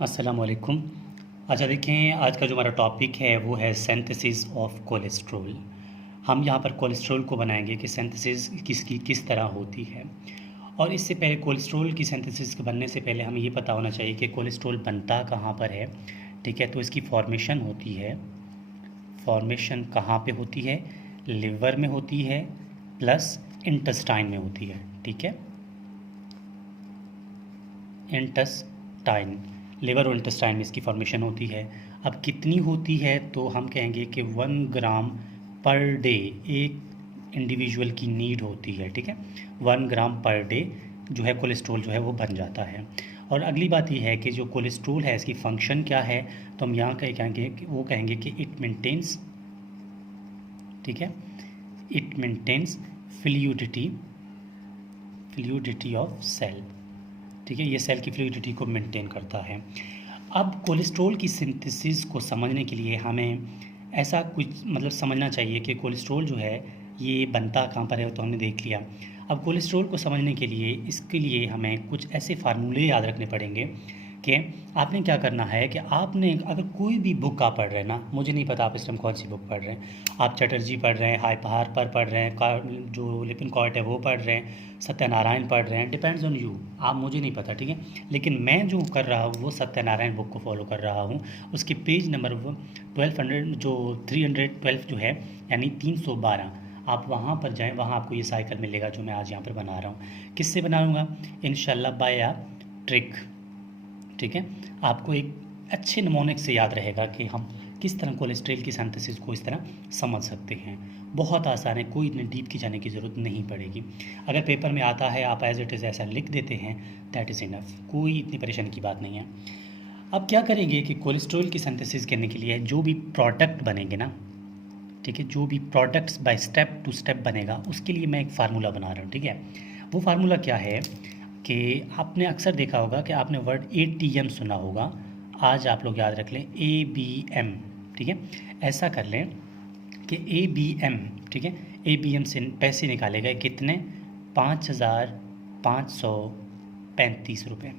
अस्सलाम वालेकुम। अच्छा देखें, आज का जो हमारा टॉपिक है वो है सिंथेसिस ऑफ कोलेस्ट्रॉल। हम यहाँ पर कोलेस्ट्रॉल को बनाएंगे कि सिंथेसिस किसकी किस तरह होती है। और इससे पहले कोलेस्ट्रॉल की सिंथेसिस के बनने से पहले हमें ये पता होना चाहिए कि कोलेस्ट्रॉल बनता कहाँ पर है। ठीक है, तो इसकी फॉर्मेशन होती है। फॉर्मेशन कहाँ पे होती है? लिवर में होती है प्लस इंटेस्टाइन में होती है। ठीक है, इंटेस्टाइन, लिवर और इंटेस्टाइन में इसकी फॉर्मेशन होती है। अब कितनी होती है तो हम कहेंगे कि 1 ग्राम पर डे एक इंडिविजुअल की नीड होती है। ठीक है, 1 ग्राम पर डे जो है कोलेस्ट्रॉल जो है वो बन जाता है। और अगली बात ये है कि जो कोलेस्ट्रॉल है इसकी फंक्शन क्या है, तो हम यहाँ कहेंगे कि वो कहेंगे कि इट मेंटेन्स, ठीक है, it maintains fluidity of cell. ठीक है, ये सेल की फ्लूइडिटी को मेंटेन करता है। अब कोलेस्ट्रॉल की सिंथेसिस को समझने के लिए हमें ऐसा कुछ मतलब समझना चाहिए कि कोलेस्ट्रॉल जो है ये बनता कहाँ पर है, तो हमने देख लिया। अब कोलेस्ट्रॉल को समझने के लिए इसके लिए हमें कुछ ऐसे फार्मूले याद रखने पड़ेंगे कि आपने क्या करना है कि आपने अगर कोई भी बुक आप पढ़ रहे हैं ना, मुझे नहीं पता आप इस टाइम कौन सी बुक पढ़ रहे हैं, आप चटर्जी पढ़ रहे हैं, हार्पर पढ़ रहे हैं, जो लिपिनकॉर्ट है वो पढ़ रहे हैं, सत्यनारायण पढ़ रहे हैं, डिपेंड्स ऑन यू, आप, मुझे नहीं पता। ठीक है, लेकिन मैं जो कर रहा हूँ वो सत्यनारायण बुक को फॉलो कर रहा हूँ। उसके पेज नंबर 1200 जो 312 जो है यानी 312, आप वहाँ पर जाएं, वहाँ आपको ये साइकिल मिलेगा जो मैं आज यहाँ पर बना रहा हूँ। किससे बनाऊँगा? इंशाल्लाह बाय अ ट्रिक। ठीक है, आपको एक अच्छे नमूने से याद रहेगा कि हम किस तरह कोलेस्ट्रॉल की सिंथेसिस को इस तरह समझ सकते हैं। बहुत आसान है, कोई इतने डीप की जाने की ज़रूरत नहीं पड़ेगी। अगर पेपर में आता है आप एज इट इज़ ऐसा लिख देते हैं, दैट इज़ इनफ, कोई इतनी परेशानी की बात नहीं है। अब क्या करेंगे कि कोलेस्ट्रॉल की सिंथेसिस करने के लिए जो भी प्रोडक्ट बनेंगे ना, ठीक है, जो भी products by step to step बनेगा उसके लिए मैं एक फार्मूला बना रहा हूँ। ठीक है, वो फार्मूला क्या है कि आपने अक्सर देखा होगा कि आपने वर्ड ATM सुना होगा। आज आप लोग याद रख लें ABM। ठीक है, ऐसा कर लें कि ABM, ठीक है, ABM से पैसे निकाले गए कितने? 5,535 रुपये।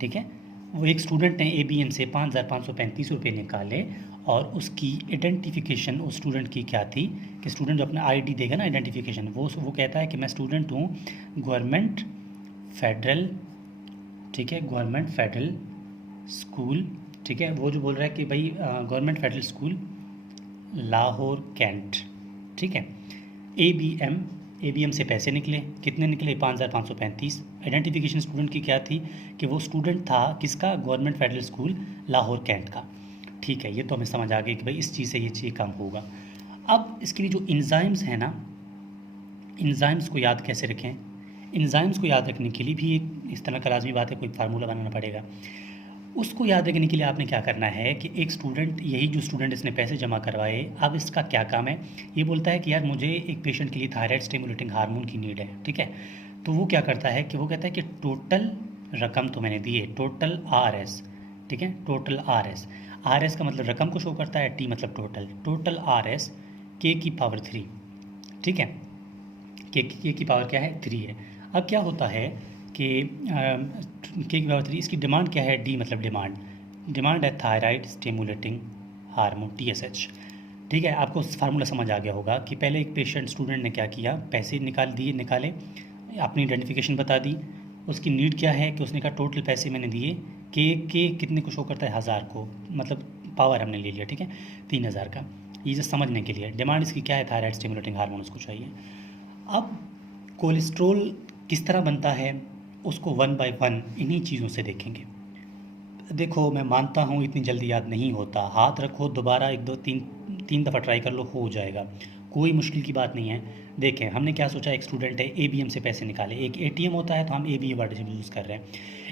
ठीक है, वो एक स्टूडेंट ने ABM से 5,535 रुपये निकाले और उसकी आइडेंटिफिकेशन उस स्टूडेंट की क्या थी कि स्टूडेंट जो अपना ID देगा ना, आइडेंटिफिकेशन, वो कहता है कि मैं स्टूडेंट हूँ गवर्नमेंट फेडरल, ठीक है, गवर्नमेंट फेडरल स्कूल। ठीक है, वो जो बोल रहा है कि भाई government federal school Lahore cantt. ठीक है, ABM से पैसे निकले, कितने निकले? 5,535। आइडेंटिफिकेशन स्टूडेंट की क्या थी कि वो स्टूडेंट था किसका? Government federal school Lahore cantt का। ठीक है, ये तो हमें समझ आ गई कि भाई इस चीज़ से ये चीज़ काम होगा। अब इसके लिए जो इंजाइम्स हैं ना, इंजाइम्स को याद कैसे रखें? इंजाइम्स को याद रखने के लिए भी एक इस तरह का लाजमी बात है, कोई फार्मूला बनाना पड़ेगा। उसको याद रखने के लिए आपने क्या करना है कि एक स्टूडेंट, यही जो स्टूडेंट इसने पैसे जमा करवाए, अब इसका क्या काम है? ये बोलता है कि यार मुझे एक पेशेंट के लिए थायराइड स्टिमुलेटिंग हार्मोन की नीड है। ठीक है, तो वो क्या करता है कि वो कहता है कि टोटल रकम तो मैंने दी है, टोटल RS। ठीक है, टोटल RS का मतलब रकम को शो करता है, T मतलब टोटल RS K⁻3। ठीक है, के की पावर क्या है? 3 है। अब क्या होता है कि K⁻3, इसकी डिमांड क्या है? D मतलब डिमांड है थायराइड स्टिमुलेटिंग हार्मोन TSH। ठीक है, आपको फार्मूला समझ आ गया होगा कि पहले एक पेशेंट स्टूडेंट ने क्या किया, पैसे निकाले, अपनी आइडेंटिफिकेशन बता दी, उसकी नीड क्या है कि उसने कहा टोटल पैसे मैंने दिए, के कितने को शो करता है? 1000 को, मतलब पावर हमने ले लिया। ठीक है, 3000 का, ये जो समझने के लिए डिमांड इसकी क्या है? थायराइड स्टिमुलेटिंग हार्मोन उसको चाहिए। अब कोलेस्ट्रॉल किस तरह बनता है उसको 1 बाय 1 इन्हीं चीज़ों से देखेंगे। देखो, मैं मानता हूँ इतनी जल्दी याद नहीं होता, हाथ रखो, दोबारा 1 2 3 दफ़ा ट्राई कर लो, हो जाएगा, कोई मुश्किल की बात नहीं है। देखें, हमने क्या सोचा, एक स्टूडेंट है ABM से पैसे निकाले, एक ATM होता है तो हम ABM वर्ड यूज़ कर रहे हैं।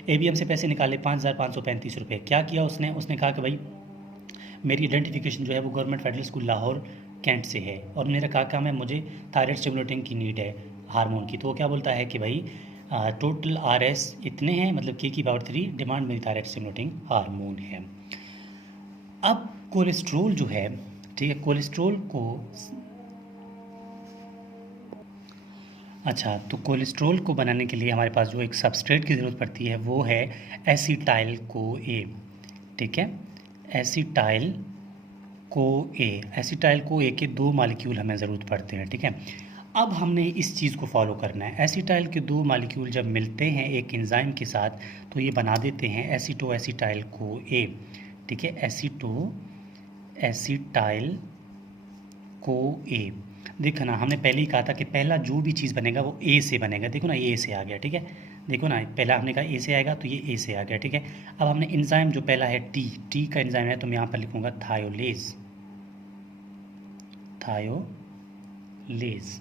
ABM से पैसे निकाले 5,535 रुपये। क्या किया उसने कहा कि भाई मेरी आइडेंटिफिकेशन जो है वो government federal school Lahore cantt से है और मेरा क्या काम है, मुझे थायराइड स्टिमुलेटिंग की नीड है हार्मोन की। तो वो क्या बोलता है कि भाई टोटल RS इतने हैं, मतलब K⁻3, डिमांड मेरी थायराइड स्टिमुलेटिंग हार्मोन है। अब कोलेस्ट्रोल जो है, ठीक है, कोलेस्ट्रोल को, अच्छा, तो कोलेस्ट्रोल को बनाने के लिए हमारे पास जो एक सबस्ट्रेट की ज़रूरत पड़ती है वो है एसिटाइल को ए। ठीक है। एसिटाइल को ए, एसिटाइल को ए के 2 मालिक्यूल हमें ज़रूरत पड़ते हैं, ठीक है। अब हमने इस चीज़ को फॉलो करना है। एसिटाइल के 2 मालिक्यूल जब मिलते हैं एक एंजाइम के साथ तो ये बना देते हैं एसीटो एसिटाइल को ए, ठीक है। एसीटो एसिटाइल को ए। देखो ना, हमने पहले ही कहा था कि पहला जो भी चीज़ बनेगा वो ए से बनेगा। देखो ना, ये ए से आ गया, ठीक है। देखो ना, पहला हमने कहा ए से आएगा तो ये ए से आ गया, ठीक है। अब हमने एंजाइम जो पहला है टी का एंजाइम है तो मैं यहाँ पर लिखूँगा थायोलेज, थायोलेज,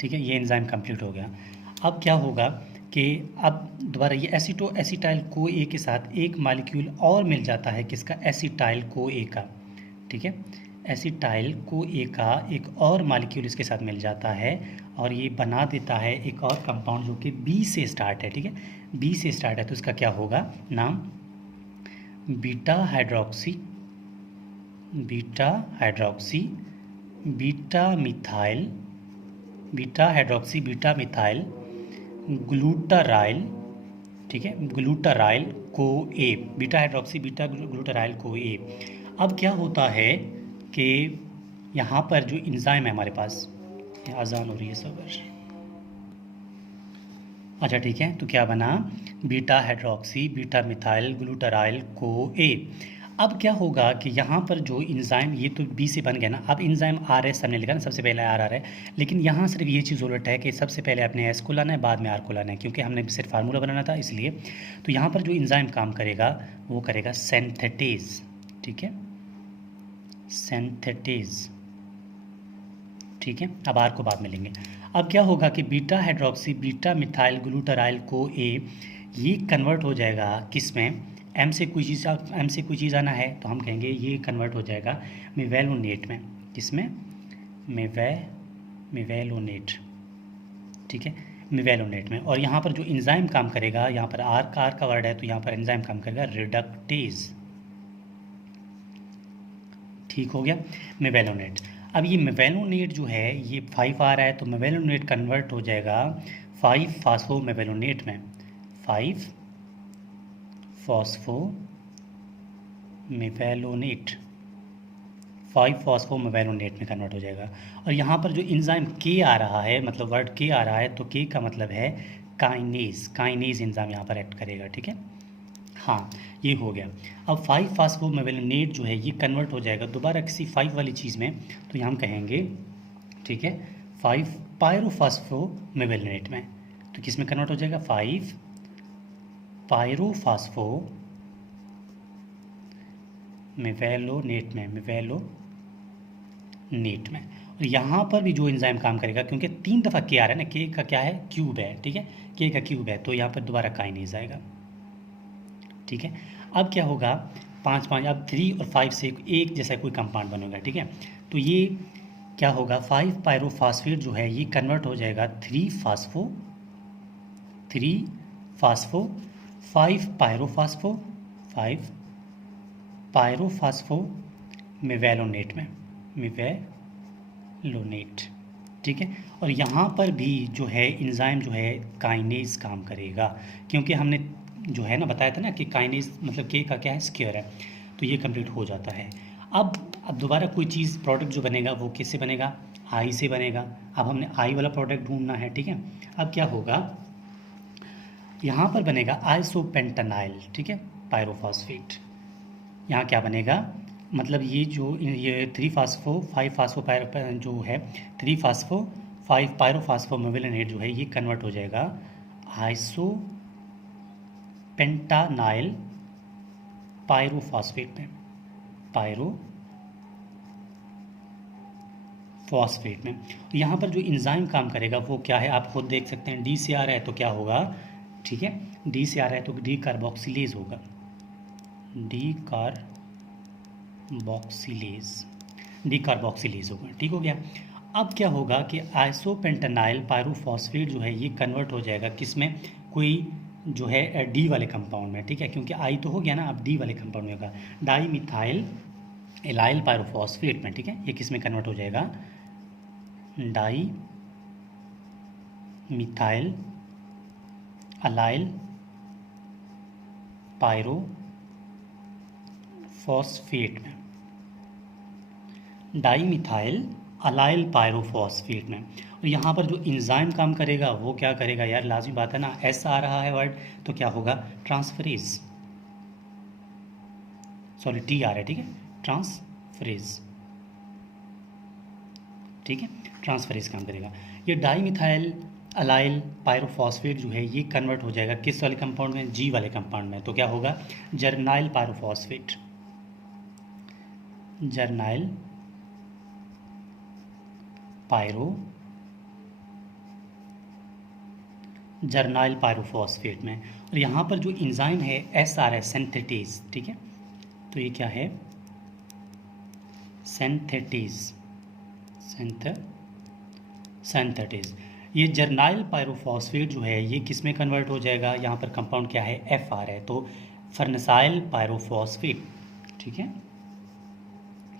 ठीक है। ये एंजाइम कंप्लीट हो गया। अब क्या होगा कि अब दोबारा ये एसीटो एसिटाइल को ए के साथ एक मालिक्यूल और मिल जाता है, किसका? एसिटाइल को ए का, ठीक है। एसिटाइल को ए का एक और मालिक्यूल इसके साथ मिल जाता है और ये बना देता है एक और कंपाउंड जो कि बी से स्टार्ट है, ठीक है। बी से स्टार्ट है तो इसका क्या होगा नाम? Beta hydroxy, beta hydroxy, beta methyl, beta hydroxy beta methyl glutaryl, ठीक है। Glutaryl co A, beta hydroxy beta glutaryl co A. अब क्या होता है कि यहाँ पर जो एंजाइम है हमारे पास, आज़ान हो रही है सबर, अच्छा ठीक है। तो क्या बना? Beta hydroxy beta methyl ग्लूटाराइल co A. अब क्या होगा कि यहाँ पर जो एंजाइम, ये तो बी से बन गया ना। अब एंजाइम आर एस हमने लिखा ना, सबसे पहले आर आर है, लेकिन यहाँ सिर्फ ये चीज़ उलट है कि सबसे पहले अपने एस को लाना है, बाद में आर को लाना है, क्योंकि हमने सिर्फ फार्मूला बनाना था इसलिए। तो यहाँ पर जो एंजाइम काम करेगा वो करेगा सिंथेटेज, ठीक है, सिंथेटेज, ठीक है। अब आर को बाद में लेंगे। अब क्या होगा कि beta hydroxy beta methyl ग्लूटाराइल co ए, ये कन्वर्ट हो जाएगा किस में? एम से कोई चीज़ आना है तो हम कहेंगे ये कन्वर्ट हो जाएगा मेवेलोनेट में। किसमें? मेवेलोनेट, ठीक है, मेवेलोनेट में। और यहाँ पर जो एंजाइम काम करेगा, यहाँ पर आर का वर्ड है तो यहाँ पर एंजाइम काम करेगा रिडक्टेज, ठीक हो गया, मेवेलोनेट। अब ये मेवेलोनेट जो है ये 5 आ रहा है तो मेवेलोनेट कन्वर्ट हो जाएगा 5 फास्फो मेवेलोनेट में, 5 फॉस्फो मेवेलोनेट, 5 फॉस्फो मेवेलोनेट में कन्वर्ट हो जाएगा। और यहाँ पर जो एंजाइम के आ रहा है, मतलब वर्ड के आ रहा है, तो के का मतलब है काइनेज, काइनेज एंजाइम यहाँ पर एक्ट करेगा, ठीक है। हाँ, ये हो गया। अब 5 फास्फो मेवेलोनेट जो है ये कन्वर्ट हो जाएगा दोबारा किसी 5 वाली चीज़ में, तो यहाँ हम कहेंगे, ठीक है, 5 पायरोफास्फो मेवेलोनेट में। तो किस में कन्वर्ट हो जाएगा? 5 पायरोफास्फो मेवेलोनेट में, मेवेलोनेट में। और यहाँ पर भी जो एंजाइम काम करेगा, क्योंकि 3 दफ़ा के आ रहा है ना, के का क्या है? क्यूब है, ठीक है, के का क्यूब है, तो यहाँ पर दोबारा काइनेज आएगा, ठीक है। अब क्या होगा? 5 5, अब 3 और 5 से एक जैसा कोई कंपाउंड बनेगा, ठीक है। तो ये क्या होगा? 5 पायरोफास्फेट जो है ये कन्वर्ट हो जाएगा 3 फास्फो 5 पायरोफास्फो 5 पायरोफास्फो मेवेलोनेट में, मेवेलोनेट, ठीक है। और यहाँ पर भी जो है एंजाइम जो है काइनेज काम करेगा, क्योंकि हमने जो है ना बताया था ना कि काइनेज मतलब के का क्या है? स्क्वायर है, तो ये कंप्लीट हो जाता है। अब दोबारा कोई चीज़ प्रोडक्ट जो बनेगा वो किससे बनेगा? आई से बनेगा। अब हमने आई वाला प्रोडक्ट ढूंढना है, ठीक है। अब क्या होगा? यहाँ पर बनेगा आइसोपेंटानाइल, ठीक है, पायरोफॉस्फेट। यहाँ क्या बनेगा? मतलब ये जो ये 3 फास्फो 5 फास्फो जो है 3 फास्फो 5 पायरोफास्फो मेवेलोनेट जो है ये कन्वर्ट हो जाएगा आइसोपेंटानाइल पायरोफॉस्फेट में, पायरोफॉस्फेट में। यहाँ पर जो एंजाइम काम करेगा वो क्या है? आप खुद देख सकते हैं, डी से आ रहा है तो क्या होगा? ठीक है, डी से आ रहा है तो डी कार्बोक्सिलेज होगा, डी कार्बोक्सिलेज होगा, ठीक हो गया। अब क्या होगा कि आइसोपेंटानाइल पायरोफॉस्फेट जो है ये कन्वर्ट हो जाएगा किस में? कोई जो है डी वाले कंपाउंड में, ठीक है, क्योंकि आई तो हो गया ना, अब डी वाले कंपाउंड में होगा, डाई मिथाइल एलाइल पायरोफॉस्फेट में, ठीक है। ये किस में कन्वर्ट हो जाएगा? डाई मिथाइल अलाइल पायरोफॉस्फेट में, डाईमिथाइल अलाइल पायरोफॉस्फेट में। और यहाँ पर जो इंजाइम काम करेगा वो क्या करेगा यार, लाजमी बात है ना, एस आ रहा है वर्ड तो क्या होगा, ट्रांसफरेज, सॉरी टी आ रहा है, ठीक है, ट्रांसफरेज, ठीक है, ट्रांसफरेज काम करेगा। ये डाईमिथाइल अलाइल पायरोफॉस्फेट जो है ये कन्वर्ट हो जाएगा किस वाले कंपाउंड में, जी वाले कंपाउंड में, तो क्या होगा, जर्नाइल पायरोफॉस्फेट, जर्नाइल पायरोफॉस्फेट में। और यहाँ पर जो इंजाइम है एस आ रहा है, सिंथेटेज, ठीक है, तो ये क्या है, सिंथेटेज। ये जर्नाइल पायरोफॉस्फेट जो है ये किस में कन्वर्ट हो जाएगा, यहाँ पर कंपाउंड क्या है, एफ आ रहा है, तो फर्नसाइल पायरोफॉस्फेट, ठीक है,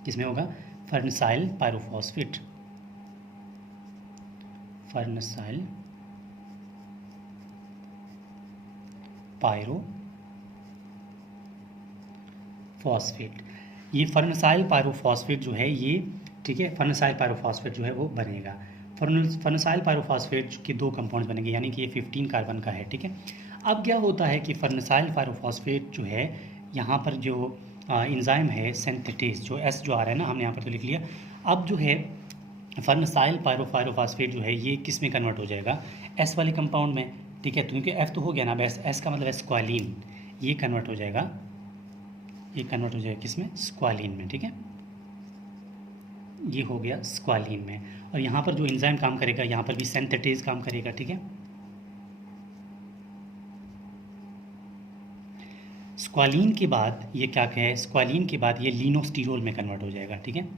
किसमें होगा, फर्नसाइल पायरोफॉस्फेट, फर्नसाइल पायरोफॉस्फेट। ये फर्नसाइल पायरोफॉस्फेट जो है ये, ठीक है, फर्नसाइल पायरोफॉस्फेट जो है वो बनेगा। फर्नसाइल पायरोफॉस्फेट के दो कंपाउंड्स बनेंगे, यानी कि ये 15 कार्बन का है, ठीक है। अब क्या होता है कि फर्नसाइल पायरोफॉस्फेट जो है यहाँ पर जो इंजाइम है सिंथेटेज, जो एस जो आ रहा है ना, हमने यहाँ पर तो लिख लिया। अब जो है फर्नसाइल पायरोफॉस्फेट जो है ये किस में कन्वर्ट हो जाएगा, एस वाले कंपाउंड में, ठीक है, क्योंकि एफ तो हो गया ना, बस एस का मतलब है स्क्वालिन, ये कन्वर्ट हो जाएगा, ये कन्वर्ट हो जाएगा किस में, स्क्वालिन में, ठीक है, ये हो गया स्क्वालिन में। और यहाँ पर जो एंजाइम काम करेगा यहाँ पर भी सिंथेटेज काम करेगा, ठीक है। स्क्वालिन के बाद ये क्या है, स्क्वालिन के बाद ये लिनोस्टिरोल में कन्वर्ट हो जाएगा, ठीक है,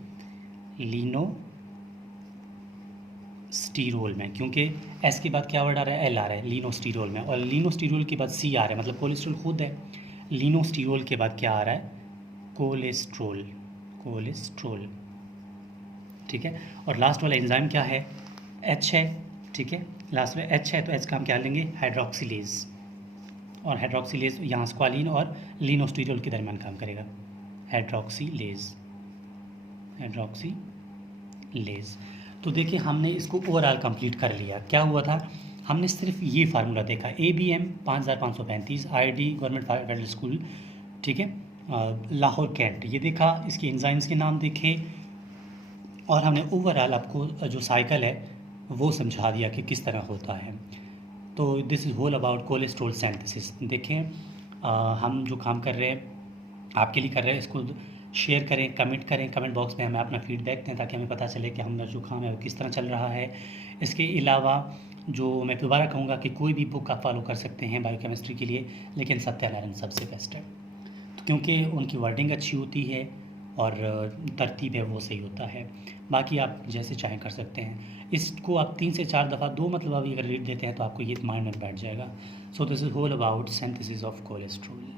लिनोस्टिरोल में, क्योंकि एस के बाद क्या वर्ड आ रहा है, एल आ रहा है, लिनोस्टिरोल में। और लिनोस्टिरोल के बाद सी आ रहा है, मतलब कोलेस्ट्रॉल खुद है। लिनोस्टिरोल के बाद क्या आ रहा है, कोलेस्ट्रॉल, ठीक है। और लास्ट वाला एंजाइम क्या है, एच है, ठीक है, लास्ट में एच है, तो एच का हम क्या लेंगे, हाइड्रोक्सिलेज। और हाइड्रोक्सिलेज यहाँ स्क्वालिन और लिनोस्टिरोल के दरमियान काम करेगा, हाइड्रोक्सिलेज। तो देखिए हमने इसको ओवरऑल कंप्लीट कर लिया। क्या हुआ था, हमने सिर्फ ये फार्मूला देखा, ABM 5535 IIT government federal school, ठीक है, लाहौर कैंट, ये देखा, इसके एंजाइम्स के नाम देखे, और हमने ओवरऑल आपको जो साइकिल है वो समझा दिया कि किस तरह होता है। तो this is whole about cholesterol synthesis. देखें हम जो काम कर रहे हैं आपके लिए कर रहे हैं, इसको शेयर करें, कमेंट करें, कमेंट बॉक्स में हमें अपना फीडबैक दें, ताकि हमें पता चले कि हमारा जो काम है वो किस तरह चल रहा है। इसके अलावा जो मैं दोबारा कहूँगा कि कोई भी बुक आप फॉलो कर सकते हैं बायोकेमिस्ट्री के लिए, लेकिन सत्यानारायण सबसे बेस्ट है, तो क्योंकि उनकी वर्डिंग अच्छी होती है और तरतीब है वो सही होता है। बाकी आप जैसे चाहें कर सकते हैं। इसको आप 3 से 4 दफ़ा 2 मतलब अभी अगर रीड देते हैं तो आपको ये माइंड में बैठ जाएगा। So this is whole about synthesis of cholesterol.